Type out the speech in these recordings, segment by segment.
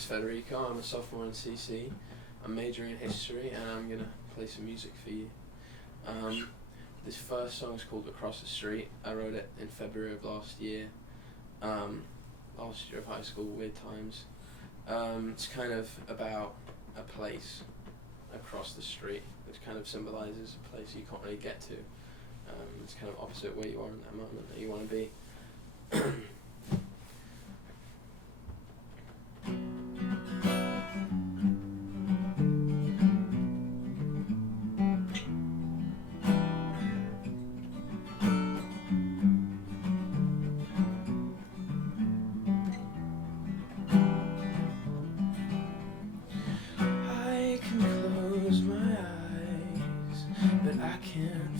name's Federico. I'm a sophomore in CC. I'm majoring in history, and I'm gonna play some music for you. This first song is called Across the Street. I wrote it in February of last year. Last year of high school, weird times. It's kind of about a place across the street, which kind of symbolises a place you can't really get to. It's kind of opposite where you are in that moment that you want to be.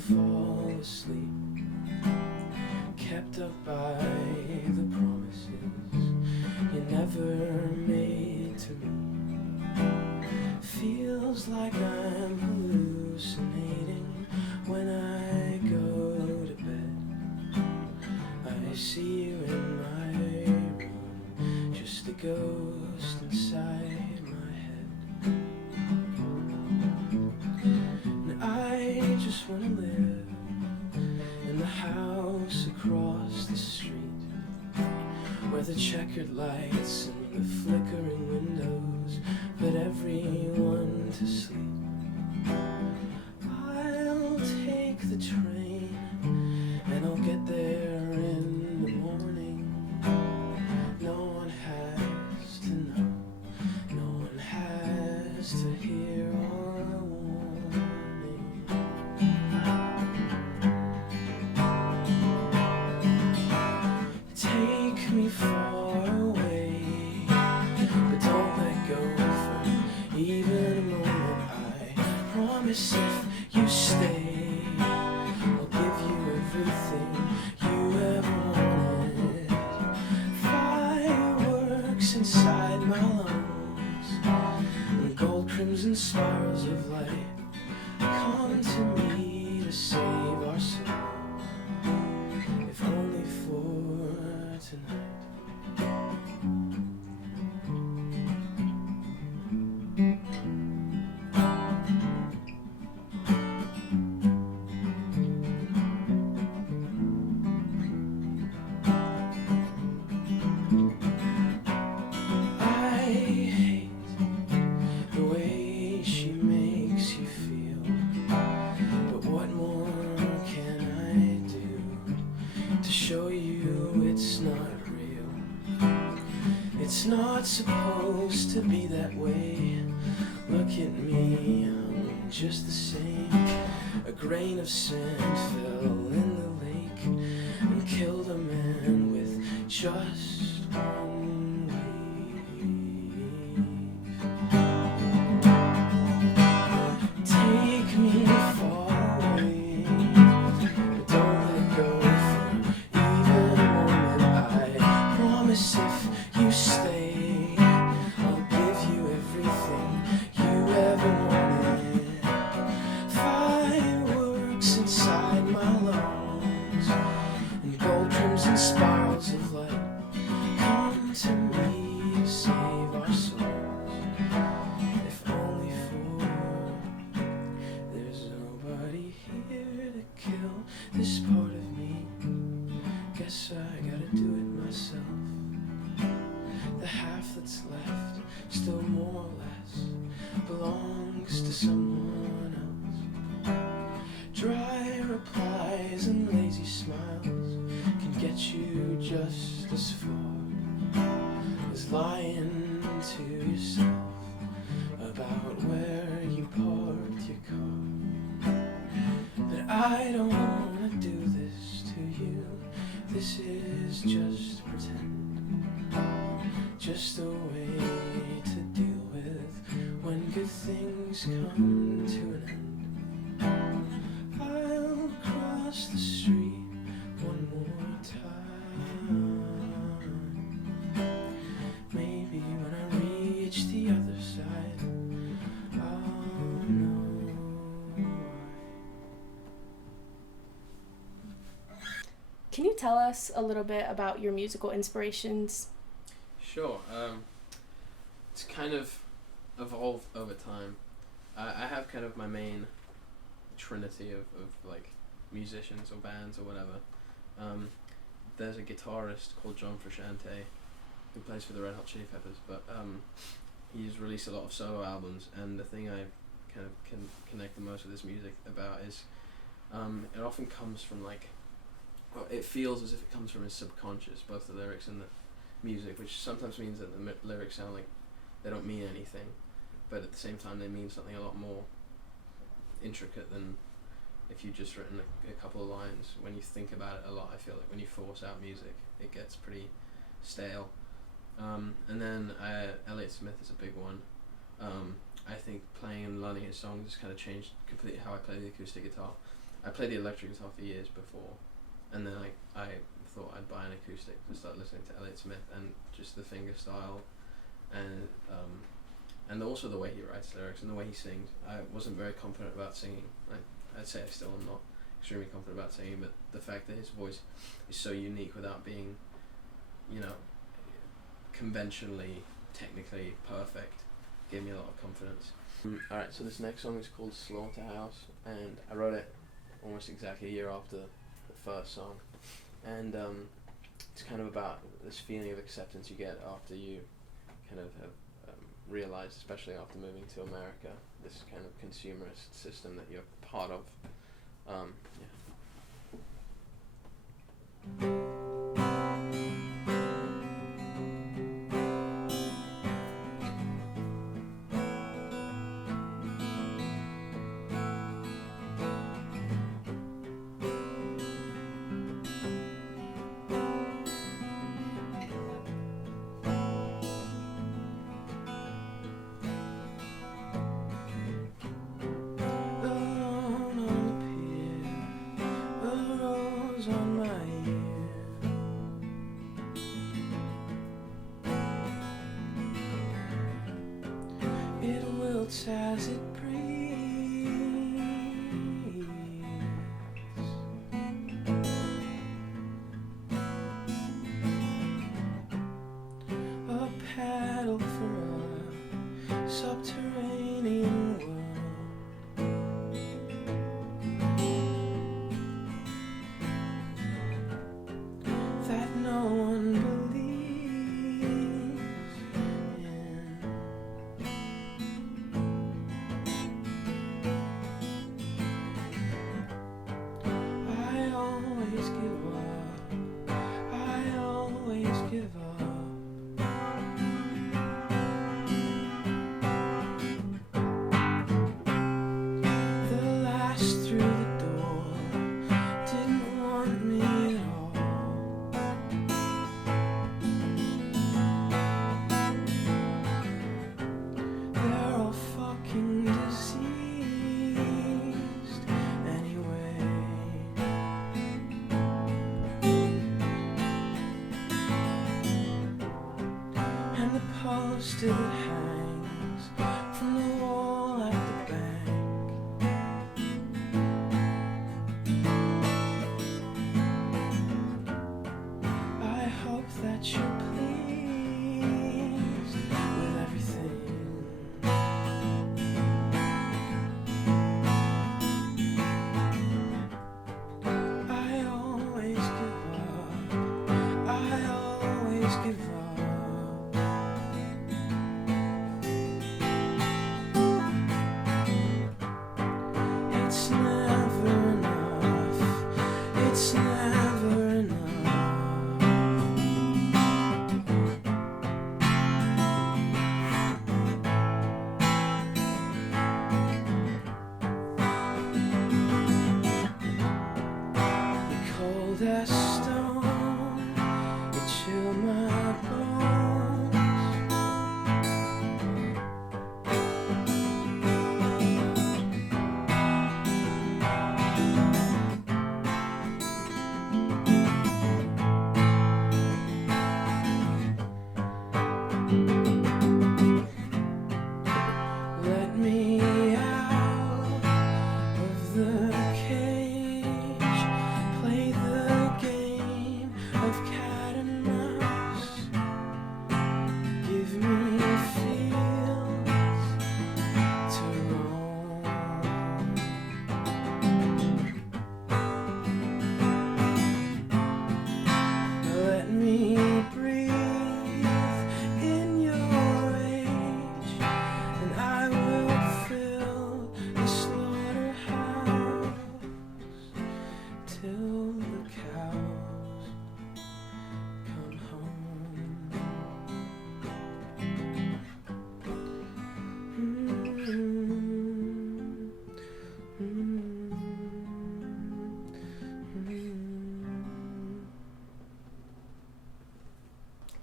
Fall asleep, kept up by the promises you never made to me. Feels like I'm hallucinating when I go to bed. I see you in my room, just a ghost inside my head. And I just wanna live in the house across the street, where the checkered lights and the flickering windows put everyone to sleep. I'll take the train and I'll get there in the morning. No one has to know, no one has to hear our warning. Take me far away, but don't let go for even a moment. I promise if you stay, I'll give you everything you ever wanted. Fireworks inside my lungs, and gold crimson spirals of light come to me to save our souls, if only for tonight. I hate the way she makes you feel, but what more can I do to show you it's not real? It's not supposed to be that way. Look at me, I'm just the same. A grain of sand fell in the lake and killed a man with just one wave. Take me far away, but don't let go for even a moment. I promise if you stay, I'll give you everything you ever wanted. Fireworks inside my lungs, and gold crimson spirals of light come to me to save our souls, if only for there's nobody here to kill this part of me. Guess I gotta do it myself. The half that's left, still more or less, belongs to someone else. Dry replies and lazy smiles can get you just as far as lying to yourself about where you parked your car. But I don't wanna do this to you. This is just pretend, just a way to deal with when good things come to an end. I'll cross the street one more time. Maybe when I reach the other side, I'll know why. Can you tell us a little bit about your musical inspirations? Sure. kind of evolved over time. I have kind of my main trinity of like musicians or bands or whatever. There's a guitarist called John Frusciante who plays for the Red Hot Chili Peppers, but he's released a lot of solo albums, and the thing I kind of can connect the most with his music about is it often comes from like, well, it feels as if it comes from his subconscious, both the lyrics and the music, which sometimes means that the lyrics sound like they don't mean anything, but at the same time they mean something a lot more intricate than if you've just written a couple of lines. When you think about it a lot, I feel like when you force out music, it gets pretty stale. And then Elliott Smith is a big one. I think playing and learning his songs has kind of changed completely how I play the acoustic guitar. I played the electric guitar for years before, and then I thought I'd buy an acoustic to start listening to Elliott Smith, and just the finger style, and also the way he writes lyrics and the way he sings. I wasn't very confident about singing. I'd say I still am not extremely confident about singing, but the fact that his voice is so unique without being, conventionally, technically perfect, gave me a lot of confidence. Alright, so this next song is called Slaughterhouse, and I wrote it almost exactly a year after the first song, and it's kind of about this feeling of acceptance you get after you kind of have realized, especially after moving to America, this kind of consumerist system that you're part of. As it breathes, a paddle for a subterranean world. That no one believes in. I always give up. The last through the door didn't want me at all. They're all fucking diseased anyway. And the poster that hangs from the wall at the bank, I hope that you're pleased with everything. I always give up. I always give up.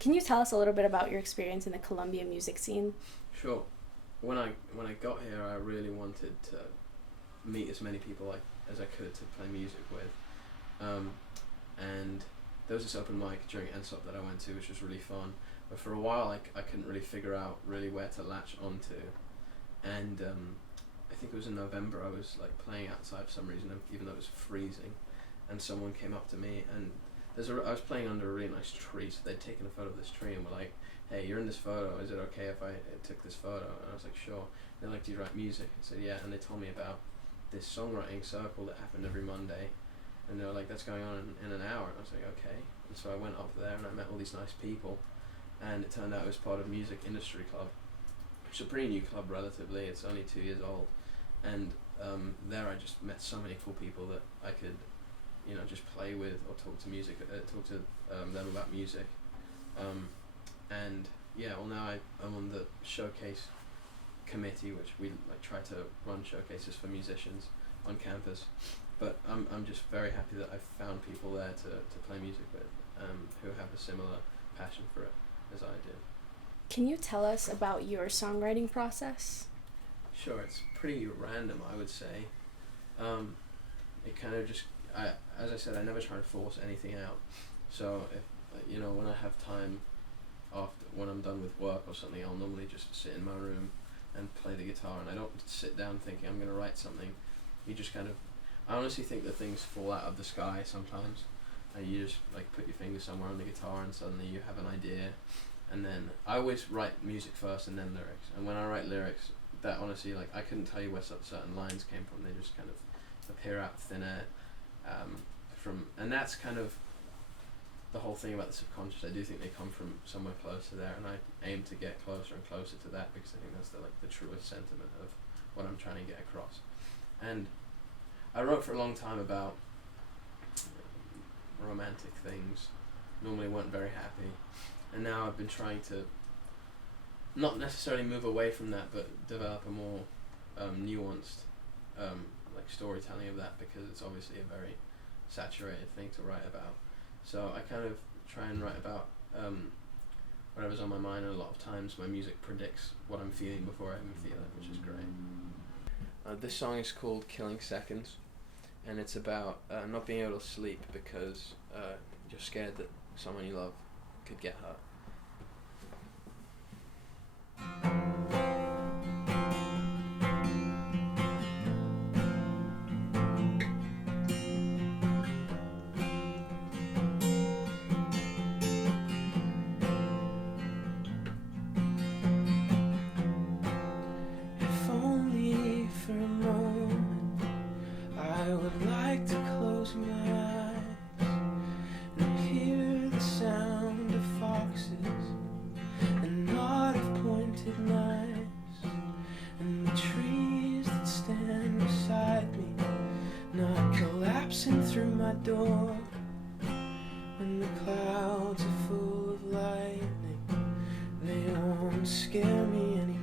Can you tell us a little bit about your experience in the Colombia music scene? Sure. When I got here, I really wanted to meet as many people as I could to play music with, and there was this open mic during NSOP that I went to, which was really fun. But for a while, I couldn't really figure out really where to latch onto, and I think it was in November. I was like playing outside for some reason, even though it was freezing, and someone came up to me, and I was playing under a really nice tree, so they'd taken a photo of this tree and were like, "Hey, you're in this photo. Is it okay if I took this photo?" And I was like, "Sure." They're like, "Do you write music?" I said, "Yeah." And they told me about this songwriting circle that happened every Monday, and they were like, "That's going on in an hour." And I was like, "Okay." And so I went up there and I met all these nice people, and it turned out it was part of Music Industry Club, which is a pretty new club relatively. It's only 2 years old, and there I just met so many cool people that I could, just play with or talk to them about music, and yeah. Well, now I'm on the showcase committee, which we try to run showcases for musicians on campus. But I'm just very happy that I've found people there to play music with, who have a similar passion for it as I do. Can you tell us about your songwriting process? Sure, it's pretty random, I would say. It kind of just, as I said, I never try to force anything out. So if when I have time when I'm done with work or something, I'll normally just sit in my room and play the guitar, and I don't sit down thinking I'm going to write something. You just kind of, I honestly think that things fall out of the sky sometimes, and you just put your finger somewhere on the guitar and suddenly you have an idea. And then I always write music first and then lyrics, and when I write lyrics, that honestly, I couldn't tell you where certain lines came from. They just kind of appear out of thin air, and that's kind of the whole thing about the subconscious. I do think they come from somewhere close to there, and I aim to get closer and closer to that, because I think that's the truest sentiment of what I'm trying to get across. And I wrote for a long time about romantic things, normally weren't very happy, and now I've been trying to not necessarily move away from that, but develop a more nuanced storytelling of that, because it's obviously a very saturated thing to write about. So I kind of try and write about whatever's on my mind, and a lot of times my music predicts what I'm feeling before I even feel it, which is great. This song is called Killing Seconds, and it's about not being able to sleep because you're scared that someone you love could get hurt. If only for a moment I would like to close my eyes and hear the sound of foxes and not of pointed knives, and the trees that stand beside me not collapsing through my door, when the clouds are full of lightning, they won't scare me anymore.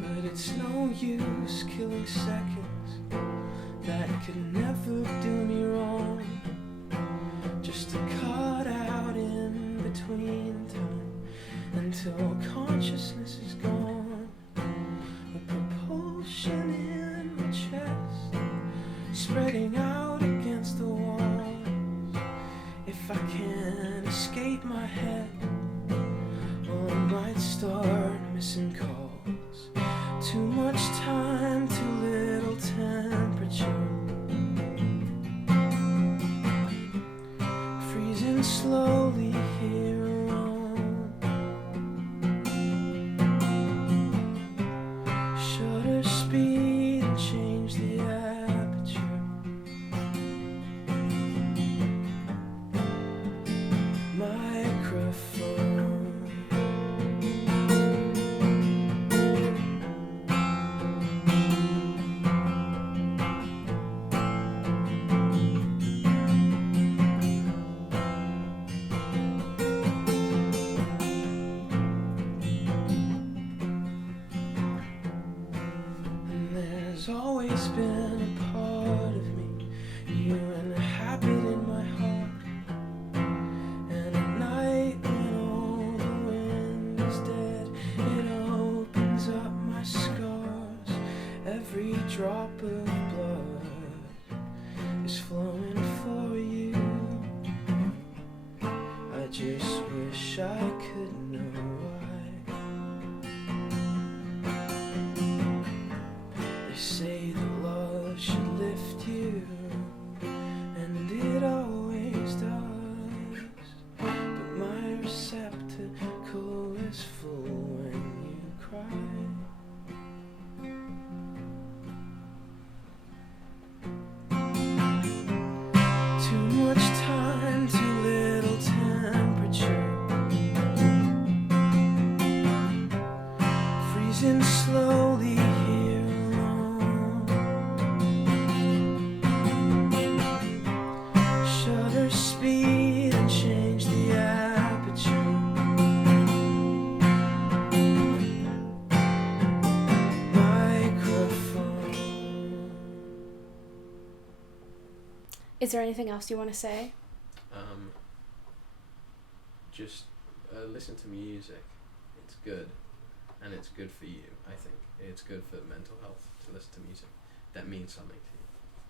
But it's no use killing seconds that could never do me wrong, just to cut out in between time until consciousness is gone. The propulsion in my chest spreading out against the walls. If I can't escape my head, well, I might start missing calls. Too much time, too little temperature, freezing slowly here alone. Shutter speed and change the aperture. Microphone. always been a part of me. You inhabit in my heart. And at night when all the wind is dead, it opens up my scars. Every drop of blood is flowing for you. I just wish I could know why. They say that love should lift you, and it always does. But my receptacle is full when you cry. Too much time, too little temperature. Freezing slowly here alone. Shutter speed and change the aperture. Microphone. Is there anything else you want to say? Just listen to music. It's good, and it's good for you. I think it's good for mental health to listen to music that means something to you.